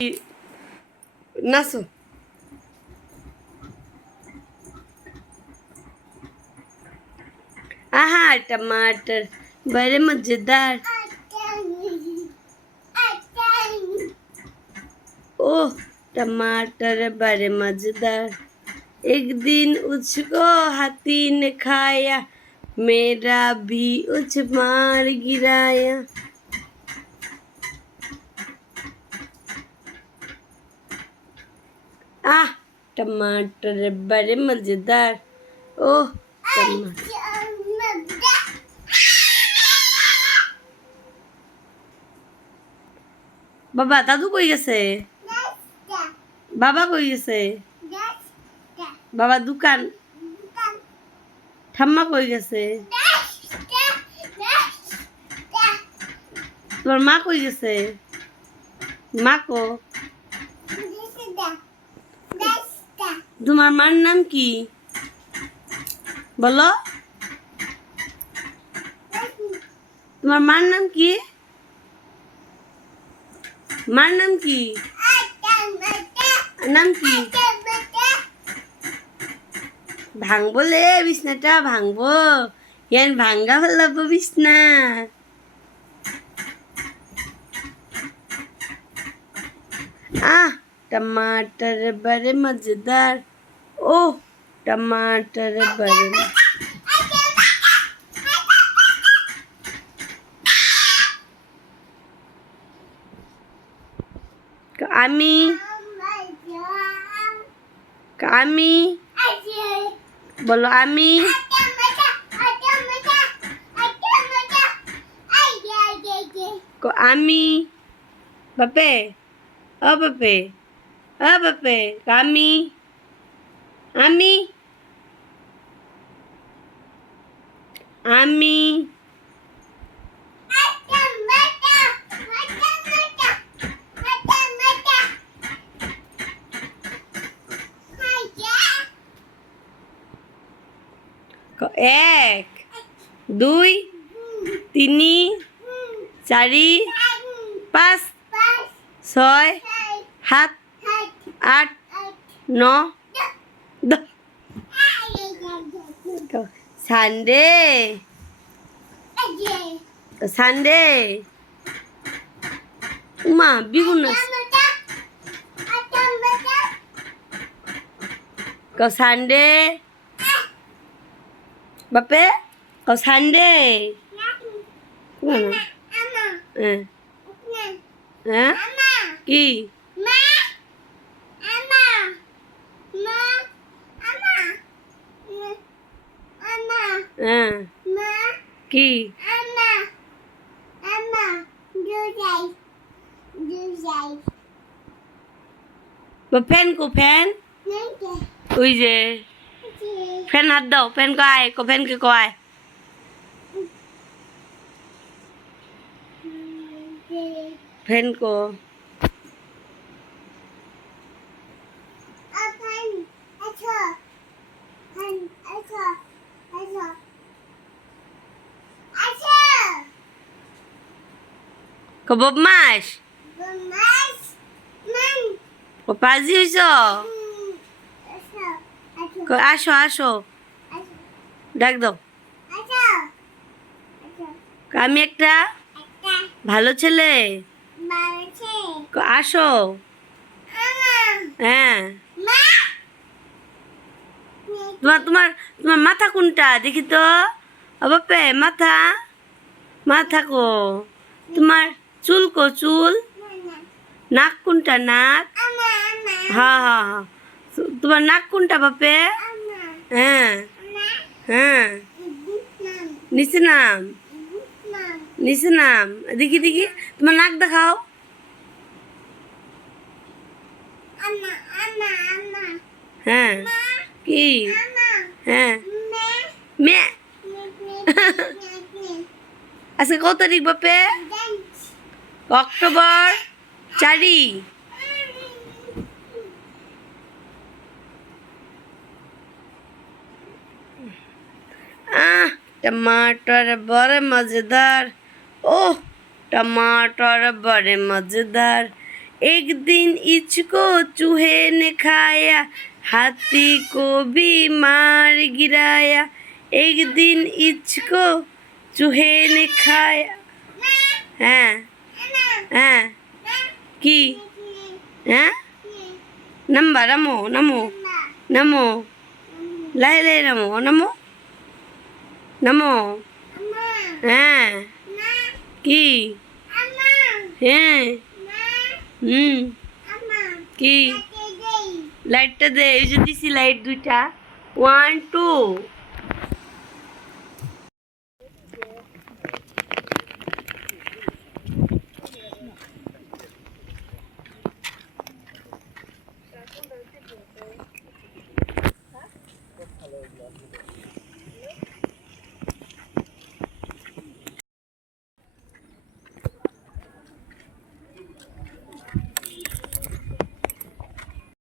नाचो। आहा टमाटर बड़े मजेदार। ओह टमाटर बड़े मजेदार। एक दिन उसको हाथी ने खाया, मेरा भी उछ मार गिराया। आह टमाटर बड़े मजेदार। ओह टमाटर। বাবা দাদু কই গেছে? বাবা কই গেছে? বাবা দোকান। ঠাম্মা কই গেছে? তোমার মা কই গেছে? মা কো? তোমার মার নাম কি বলো? তোমার মার নাম কি? মার নাম কি? নাম কি? ভাঙবো লে বিছনাটা ভাঙবো। ইয়ান ভাঙ্গা ফেলাবো বিছনা। आह टमाटर बड़े मजेदार। ओह टमाटर बड़े कामी कामी बोलो आमी को आमी बापे ओ बापे ओ बापे कामी आमी आमी एक दुई तिनी चारि पाँच छय सात आठ नौ सानडे सानडे उमा बिगुन कौ सानडे बापे कौ सानडे কি কি ফ্যান কো ফ্যান ওই যে ফ্যান হাত দাও ফ্যান কো আয় কো ফ্যান কে কো আয় फैन को को बदमाश को पाजी হইছো को আসো আসো ডাক দাও আমি একটা ভালো ছেলে আসো হ্যাঁ তোমার তোমার তোমার মাথা কোনটা দেখি তো বাপে মাথা মাথা কো তোমার চুল কো চুল নাক কোনটা নাক হ্যাঁ হ্যাঁ হ্যাঁ তোমার নাক কোনটা বাপে হ্যাঁ হ্যাঁ নিচে নাম নিচে নাম দেখি দেখি তোমার নাক দেখাও হ্যাঁ কি হ্যাঁ মে আজকে কত তারিখ বাপে অক্টোবর 4 टमाटर बड़े मजेदार। ओह टमाटर बड़े मजेदार। एक दिन इसको चूहे ने खाया, हाथी को भी मार गिराया। एक दिन इसको चूहे ने खाया। हाँ हाँ की हाँ नम्बा नमो नमो नमो লাই লাই নমো নমো নমো হ্যাঁ কি হ্যাঁ কি লাইটটা দে এই যে দিছি লাইট দুইটা 1 2